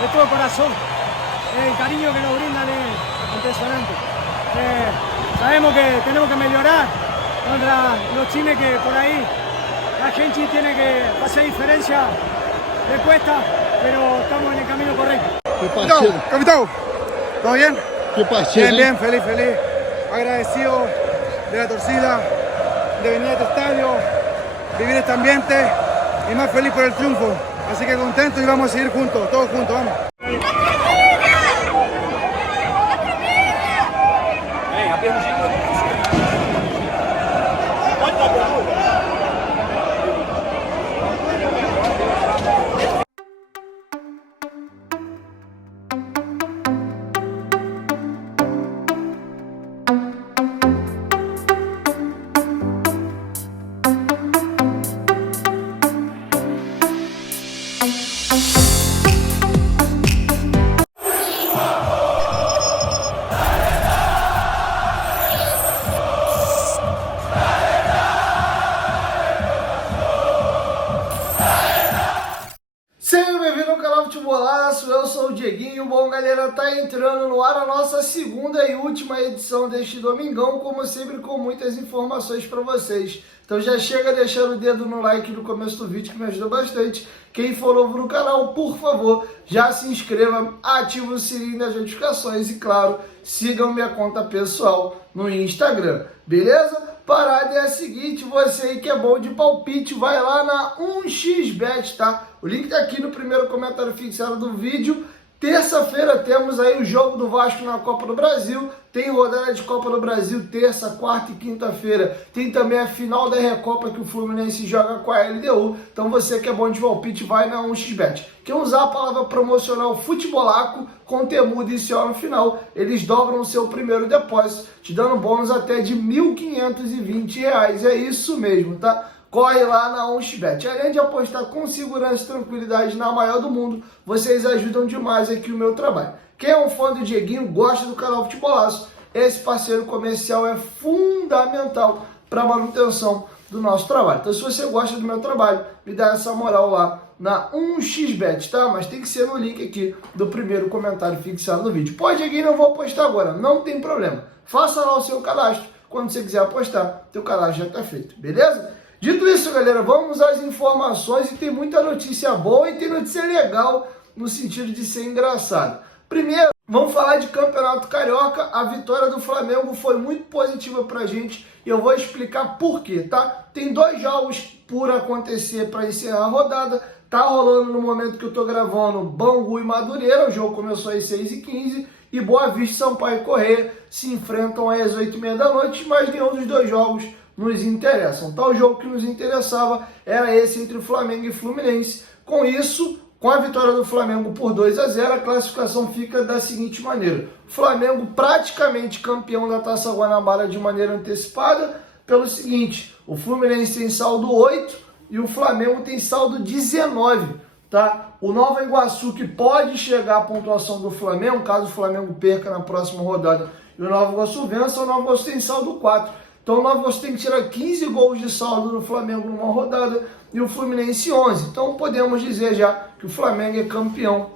de todo corazón. El cariño que nos brindan es impresionante. Sabemos que tenemos que mejorar contra los chiles que por ahí la gente tiene que hacer diferencia, le cuesta, pero estamos en el camino correcto. ¿Qué partido? Capitán, ¿todo bien? ¿Qué partido? Bien, bien, feliz. Agradecido de la torcida, de venir a este estadio, vivir este ambiente y más feliz por el triunfo. Así que contento y vamos a seguir juntos, todos juntos, vamos. Seja bem-vindo ao canal Futebolaço, eu sou o Dieguinho. Bom, galera, tá entrando no ar a nossa segunda e última edição deste domingão, como sempre com muitas informações para vocês. Então já chega deixando o dedo no like no começo do vídeo que me ajuda bastante. Quem for novo no canal, por favor, já se inscreva, ative o sininho das notificações e, claro, sigam minha conta pessoal no Instagram, beleza? Parada é a seguinte, você aí que é bom de palpite, vai lá na 1xBet, tá? O link tá aqui no primeiro comentário fixado do vídeo. Terça-feira temos aí o jogo do Vasco na Copa do Brasil, tem rodada de Copa do Brasil terça, quarta e quinta-feira, tem também a final da Recopa que o Fluminense joga com a LDU, então você que é bom de palpite vai na 1xBet. Quem usar a palavra promocional Futebolaco com temudo e CO no final, eles dobram o seu primeiro depósito, te dando bônus até de R$ 1.520, é isso mesmo, tá? Corre lá na 1xBet. Além de apostar com segurança e tranquilidade na maior do mundo, vocês ajudam demais aqui o meu trabalho. Quem é um fã do Dieguinho, gosta do canal Futebolaço, esse parceiro comercial é fundamental para a manutenção do nosso trabalho. Então, se você gosta do meu trabalho, me dá essa moral lá na 1xBet, tá? Mas tem que ser no link aqui do primeiro comentário fixado no vídeo. Pô, Dieguinho, não vou apostar agora. Não tem problema. Faça lá o seu cadastro. Quando você quiser apostar, teu cadastro já está feito, beleza? Dito isso, galera, vamos às informações e tem muita notícia boa e tem notícia legal no sentido de ser engraçado. Primeiro, vamos falar de Campeonato Carioca. A vitória do Flamengo foi muito positiva pra gente e eu vou explicar por quê, tá? Tem 2 jogos por acontecer para encerrar a rodada. Tá rolando no momento que eu tô gravando Bangu e Madureira, o jogo começou às 6h15 e Boa Vista e Sampaio Corrêa se enfrentam às 8h30 da noite, mas nenhum dos 2 jogos nos interessam. Então, o jogo que nos interessava era esse entre Flamengo e Fluminense. Com isso, com a vitória do Flamengo por 2-0, a classificação fica da seguinte maneira. Flamengo praticamente campeão da Taça Guanabara de maneira antecipada, pelo seguinte, o Fluminense tem saldo 8 e o Flamengo tem saldo 19, tá? O Nova Iguaçu, que pode chegar à pontuação do Flamengo, caso o Flamengo perca na próxima rodada e o Nova Iguaçu vença, o Nova Iguaçu tem saldo 4. Então o Nova Iguaçu tem que tirar 15 gols de saldo no Flamengo numa rodada e o Fluminense 11. Então podemos dizer já que o Flamengo é campeão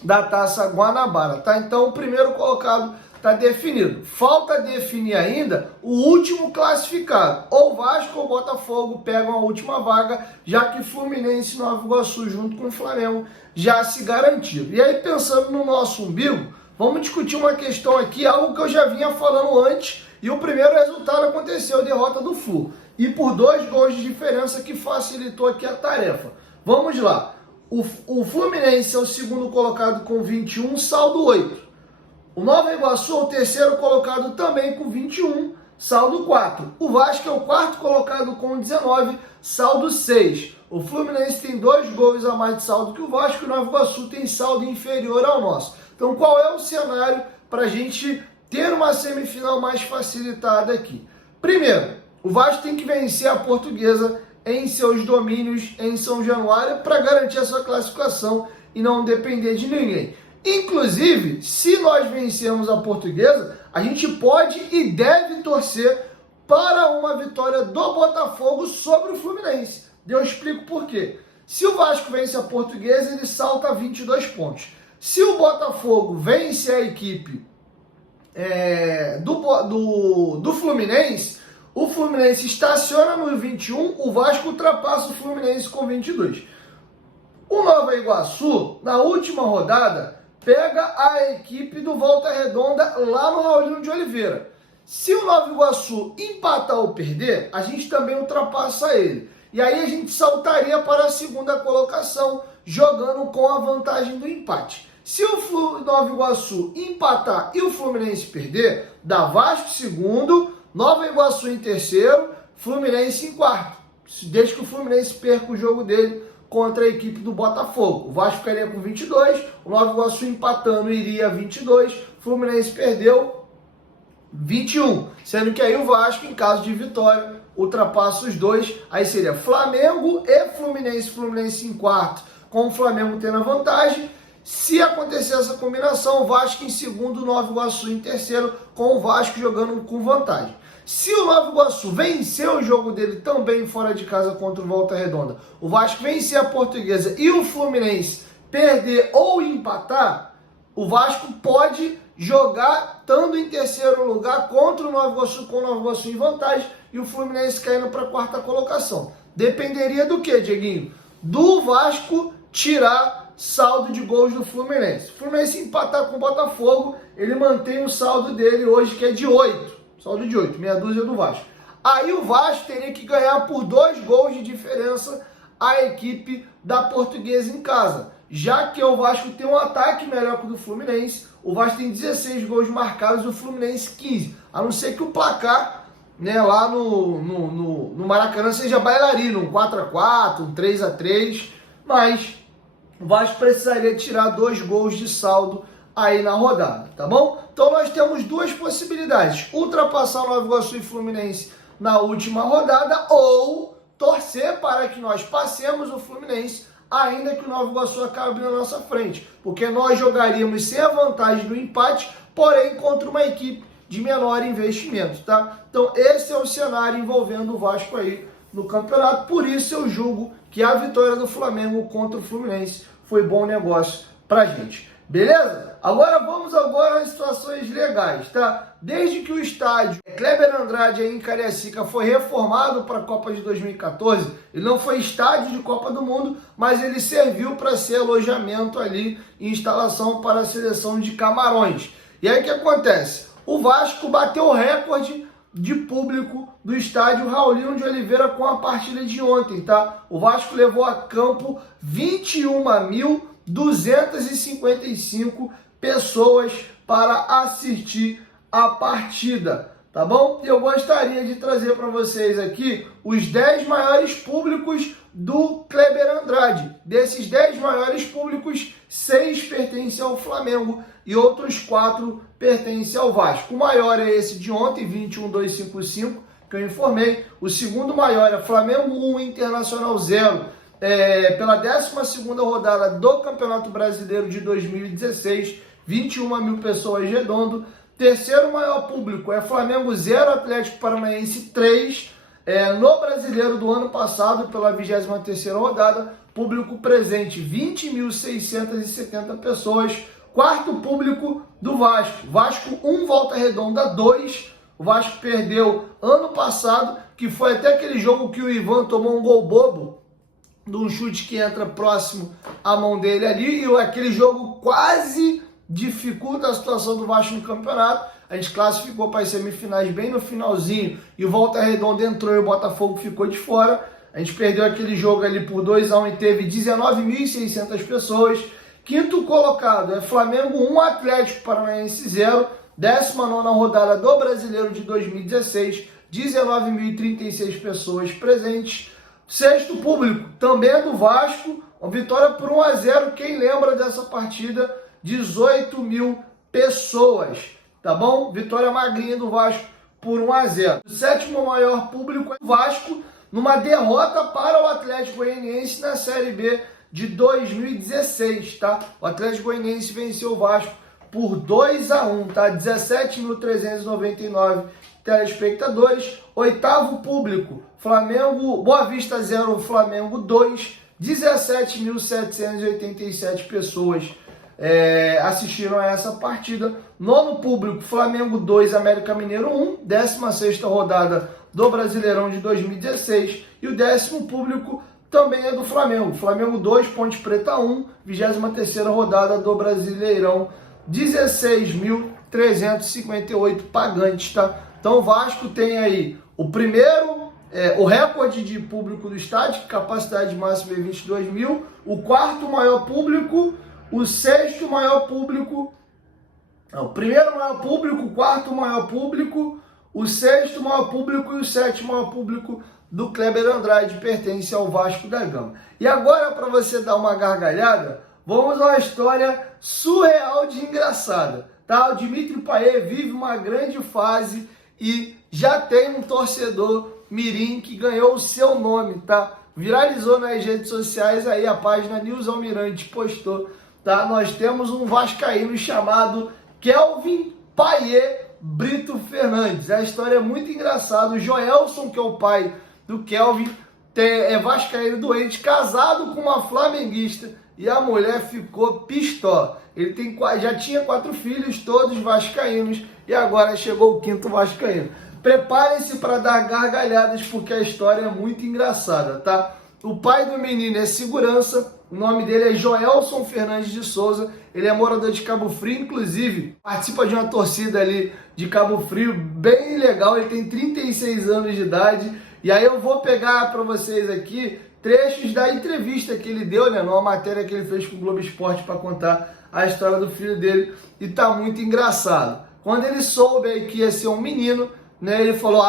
da Taça Guanabara, tá? Então o primeiro colocado está definido. Falta definir ainda o último classificado. Ou Vasco ou Botafogo pegam a última vaga, já que Fluminense e Nova Iguaçu junto com o Flamengo já se garantiram. E aí, pensando no nosso umbigo, vamos discutir uma questão aqui, algo que eu já vinha falando antes. E o primeiro resultado aconteceu, a derrota do Flu. E por 2 gols de diferença que facilitou aqui a tarefa. Vamos lá. O Fluminense é o segundo colocado com 21, saldo 8. O Nova Iguaçu é o terceiro colocado também com 21, saldo 4. O Vasco é o quarto colocado com 19, saldo 6. O Fluminense tem 2 gols a mais de saldo que o Vasco e o Nova Iguaçu tem saldo inferior ao nosso. Então qual é o cenário para a gente ter uma semifinal mais facilitada aqui? Primeiro, o Vasco tem que vencer a Portuguesa em seus domínios em São Januário para garantir a sua classificação e não depender de ninguém. Inclusive, se nós vencermos a Portuguesa, a gente pode e deve torcer para uma vitória do Botafogo sobre o Fluminense. Eu explico por quê. Se o Vasco vence a Portuguesa, ele salta a 22 pontos. Se o Botafogo vence a equipe do Fluminense, o Fluminense estaciona no 21, o Vasco ultrapassa o Fluminense com 22. O Nova Iguaçu, na última rodada, pega a equipe do Volta Redonda lá no Raulino de Oliveira. Se o Nova Iguaçu empatar ou perder, a gente também ultrapassa ele. E aí a gente saltaria para a segunda colocação, jogando com a vantagem do empate. Se o Nova Iguaçu empatar e o Fluminense perder, dá Vasco segundo, Nova Iguaçu em terceiro, Fluminense em quarto. Desde que o Fluminense perca o jogo dele contra a equipe do Botafogo. O Vasco ficaria com 22, o Nova Iguaçu empatando iria 22, Fluminense perdeu 21. Sendo que aí o Vasco, em caso de vitória, ultrapassa os dois. Aí seria Flamengo e Fluminense, Fluminense em quarto, com o Flamengo tendo a vantagem. Se acontecer essa combinação, o Vasco em segundo, Nova Iguaçu em terceiro, com o Vasco jogando com vantagem. Se o Nova Iguaçu vencer o jogo dele também fora de casa contra o Volta Redonda, o Vasco vencer a Portuguesa e o Fluminense perder ou empatar, o Vasco pode jogar estando em terceiro lugar contra o Nova Iguaçu, com o Nova Iguaçu em vantagem e o Fluminense caindo para a quarta colocação. Dependeria do que, Dieguinho? Do Vasco tirar saldo de gols do Fluminense. O Fluminense empatar com o Botafogo, ele mantém o saldo dele hoje, que é de 8. Saldo de 8, meia dúzia do Vasco. Aí o Vasco teria que ganhar por 2 gols de diferença a equipe da Portuguesa em casa. Já que o Vasco tem um ataque melhor que o do Fluminense, o Vasco tem 16 gols marcados e o Fluminense 15. A não ser que o placar, né, lá no Maracanã seja bailarino, um 4-4, um 3-3, mas o Vasco precisaria tirar 2 gols de saldo aí na rodada, tá bom? Então nós temos 2 possibilidades: ultrapassar o Nova Iguaçu e Fluminense na última rodada ou torcer para que nós passemos o Fluminense, ainda que o Nova Iguaçu acabe na nossa frente, porque nós jogaríamos sem a vantagem do empate, porém contra uma equipe de menor investimento, tá? Então esse é o cenário envolvendo o Vasco aí no campeonato, por isso eu julgo que a vitória do Flamengo contra o Fluminense foi bom negócio pra gente. Beleza? Agora vamos às situações legais, tá? Desde que o estádio Kleber Andrade aí em Cariacica foi reformado para a Copa de 2014, ele não foi estádio de Copa do Mundo, mas ele serviu para ser alojamento ali e instalação para a seleção de Camarões. E aí o que acontece? O Vasco bateu o recorde de público do estádio Raulino de Oliveira com a partida de ontem, tá? O Vasco levou a campo 21.255 pessoas para assistir a partida, tá bom? E eu gostaria de trazer para vocês aqui os 10 maiores públicos do Kleber Andrade. Desses 10 maiores públicos, 6 pertencem ao Flamengo e outros 4 pertencem ao Vasco. O maior é esse de ontem, 21.255, que eu informei. O segundo maior é Flamengo 1, Internacional 0, pela 12ª rodada do Campeonato Brasileiro de 2016, 21 mil pessoas redondo. Terceiro maior público é Flamengo 0, Atlético Paranaense 3, no Brasileiro do ano passado, pela 23ª rodada, público presente 20.670 pessoas. Quarto público do Vasco, Vasco 1, Volta Redonda 2, o Vasco perdeu ano passado, que foi até aquele jogo que o Ivan tomou um gol bobo, de um chute que entra próximo à mão dele ali, e aquele jogo quase dificulta a situação do Vasco no campeonato. A gente classificou para as semifinais bem no finalzinho, e o Volta Redonda entrou e o Botafogo ficou de fora. A gente perdeu aquele jogo ali por 2-1 e teve 19.600 pessoas. Quinto colocado é Flamengo 1, Atlético Paranaense 0, 19ª rodada do Brasileiro de 2016, 19.036 pessoas presentes. Sexto público também é do Vasco, uma vitória por 1-0, quem lembra dessa partida? 18 mil pessoas, tá bom? Vitória magrinha do Vasco por 1-0. O sétimo maior público é o Vasco, numa derrota para o Atlético Goianiense na Série B de 2016, tá? O Atlético Goianiense venceu o Vasco por 2-1, tá? 17.399 telespectadores. Oitavo público, Flamengo, Boa Vista 0, Flamengo 2, 17.787 pessoas assistiram a essa partida. Nono público, Flamengo 2, América Mineiro 1, 16ª rodada do Brasileirão de 2016, e o 10º público também é do Flamengo. Flamengo 2, Ponte Preta 1, 23ª rodada do Brasileirão, 16.358 pagantes, tá? Então o Vasco tem aí o primeiro, o recorde de público do estádio, capacidade máxima é 22 mil, o quarto maior público, o sexto maior público, não, o primeiro maior público, o quarto maior público, o sexto maior público e o sétimo maior público do Kleber Andrade, pertence ao Vasco da Gama. E agora, para você dar uma gargalhada, vamos a uma história surreal de engraçada, tá? O Dimitri Payet vive uma grande fase e já tem um torcedor mirim que ganhou o seu nome, tá? Viralizou nas redes sociais, aí a página News Almirante postou, tá? Nós temos um vascaíno chamado Kelvin Payet Brito Fernandes. A história é muito engraçada. O Joelson, que é o pai do Kelvin, é vascaíno doente, casado com uma flamenguista, e a mulher ficou pistola. Ele já tinha 4 filhos, todos vascaínos, e agora chegou o 5º vascaíno. Preparem-se para dar gargalhadas, porque a história é muito engraçada, tá? O pai do menino é segurança, o nome dele é Joelson Fernandes de Souza, ele é morador de Cabo Frio, inclusive participa de uma torcida ali de Cabo Frio, bem legal, ele tem 36 anos de idade, e aí eu vou pegar para vocês aqui trechos da entrevista que ele deu, né, numa matéria que ele fez com o Globo Esporte para contar a história do filho dele, e tá muito engraçado. Quando ele soube aí que ia ser um menino, né, ele falou,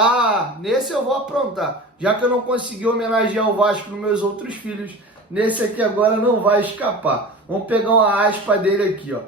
nesse eu vou aprontar, já que eu não consegui homenagear o Vasco nos meus outros filhos, nesse aqui agora não vai escapar. Vamos pegar uma aspa dele aqui, ó.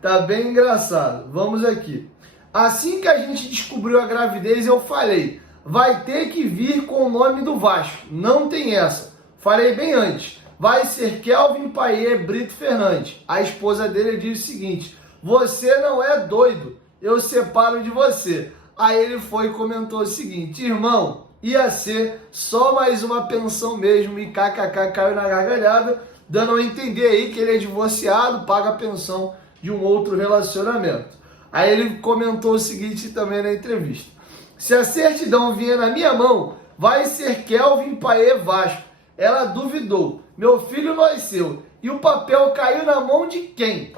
Tá bem engraçado. Vamos aqui. Assim que a gente descobriu a gravidez, eu falei, vai ter que vir com o nome do Vasco. Não tem essa. Falei bem antes. Vai ser Kelvin Payet Brito Fernandes. A esposa dele diz o seguinte, você não é doido, eu separo de você. Aí ele foi e comentou o seguinte, irmão, ia ser só mais uma pensão mesmo, e kkk caiu na gargalhada, dando a entender aí que ele é divorciado, paga a pensão de um outro relacionamento. Aí ele comentou o seguinte também na entrevista, se a certidão vier na minha mão, vai ser Kelvin Payet Vasco. Ela duvidou, meu filho nasceu, e o papel caiu na mão de quem?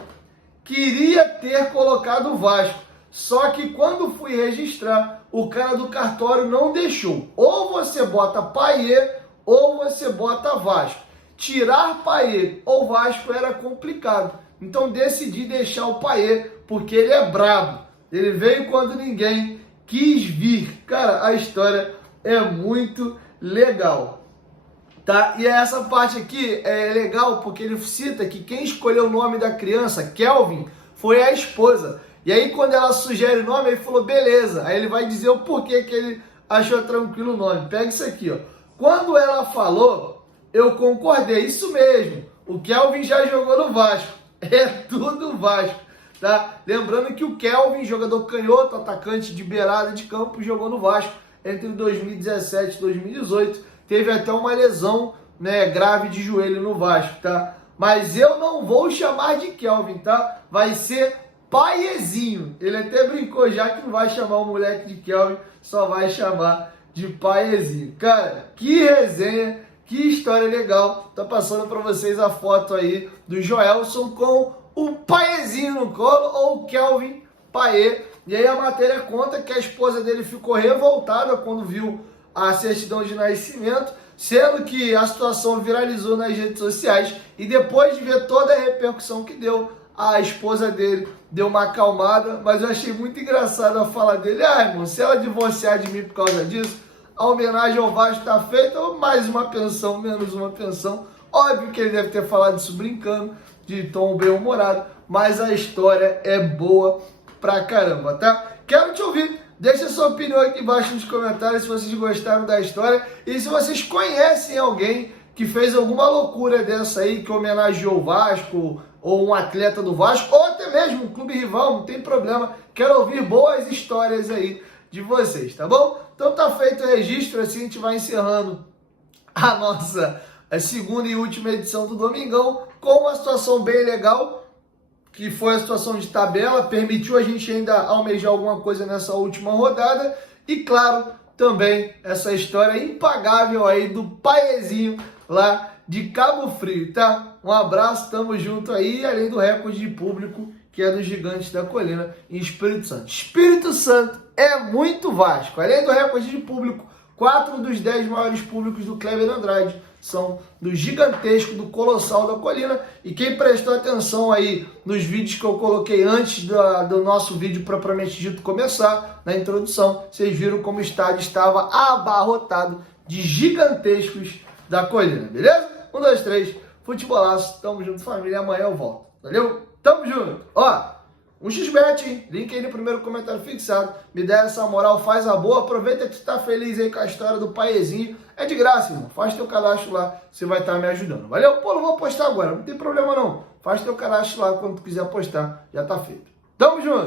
Queria ter colocado o Vasco, só que quando fui registrar, o cara do cartório não deixou. Ou você bota Payet, ou você bota Vasco. Tirar Payet ou Vasco era complicado. Então decidi deixar o Payet, porque ele é brabo. Ele veio quando ninguém quis vir. Cara, a história é muito legal. Tá? E essa parte aqui é legal porque ele cita que quem escolheu o nome da criança, Kelvin, foi a esposa. E aí quando ela sugere o nome, ele falou, beleza. Aí ele vai dizer o porquê que ele achou tranquilo o nome. Pega isso aqui, ó. Quando ela falou, eu concordei. Isso mesmo. O Kelvin já jogou no Vasco. É tudo Vasco, tá? Lembrando que o Kelvin, jogador canhoto, atacante de beirada de campo, jogou no Vasco entre 2017 e 2018. Teve até uma lesão, né, grave de joelho no Vasco, tá? Mas eu não vou chamar de Kelvin, tá? Vai ser Payezinho. Ele até brincou já que não vai chamar o moleque de Kelvin, só vai chamar de Payezinho. Cara, que resenha, que história legal. Tá passando para vocês a foto aí do Joelson com o Payezinho no colo, ou o Kelvin Payet. E aí a matéria conta que a esposa dele ficou revoltada quando viu a certidão de nascimento, sendo que a situação viralizou nas redes sociais, e depois de ver toda a repercussão que deu, a esposa dele deu uma acalmada, mas eu achei muito engraçado a fala dele, irmão, se ela divorciar de mim por causa disso, a homenagem ao Vasco está feita, mais uma pensão, menos uma pensão. Óbvio que ele deve ter falado isso brincando, de tom bem-humorado, mas a história é boa pra caramba, tá? Quero te ouvir. Deixa sua opinião aqui embaixo nos comentários se vocês gostaram da história e se vocês conhecem alguém que fez alguma loucura dessa aí, que homenageou o Vasco, ou um atleta do Vasco, ou até mesmo um clube rival, não tem problema. Quero ouvir boas histórias aí de vocês, tá bom? Então tá feito o registro, assim a gente vai encerrando a nossa a segunda e última edição do Domingão, com uma situação bem legal, que foi a situação de tabela, permitiu a gente ainda almejar alguma coisa nessa última rodada, e claro, também essa história impagável aí do Paezinho lá de Cabo Frio, tá? Um abraço, tamo junto aí, além do recorde de público, que é dos Gigantes da Colina em Espírito Santo. Espírito Santo é muito Vasco, além do recorde de público, 4 dos 10 maiores públicos do Kleber Andrade são do Gigantesco, do Colossal da Colina. E quem prestou atenção aí nos vídeos que eu coloquei antes do nosso vídeo propriamente dito começar, na introdução, vocês viram como o estádio estava abarrotado de Gigantescos da Colina, beleza? 1, 2, 3, futebolaço, tamo junto família, amanhã eu volto, valeu? Tamo junto! Ó, um xbet, hein? Link aí no primeiro comentário fixado. Me dá essa moral, faz a boa. Aproveita que tu tá feliz aí com a história do Paezinho. É de graça, irmão. Faz teu cadastro lá, você vai estar me ajudando. Valeu? Pô, não vou postar agora, não tem problema não. Faz teu cadastro lá quando tu quiser postar, já tá feito. Tamo junto!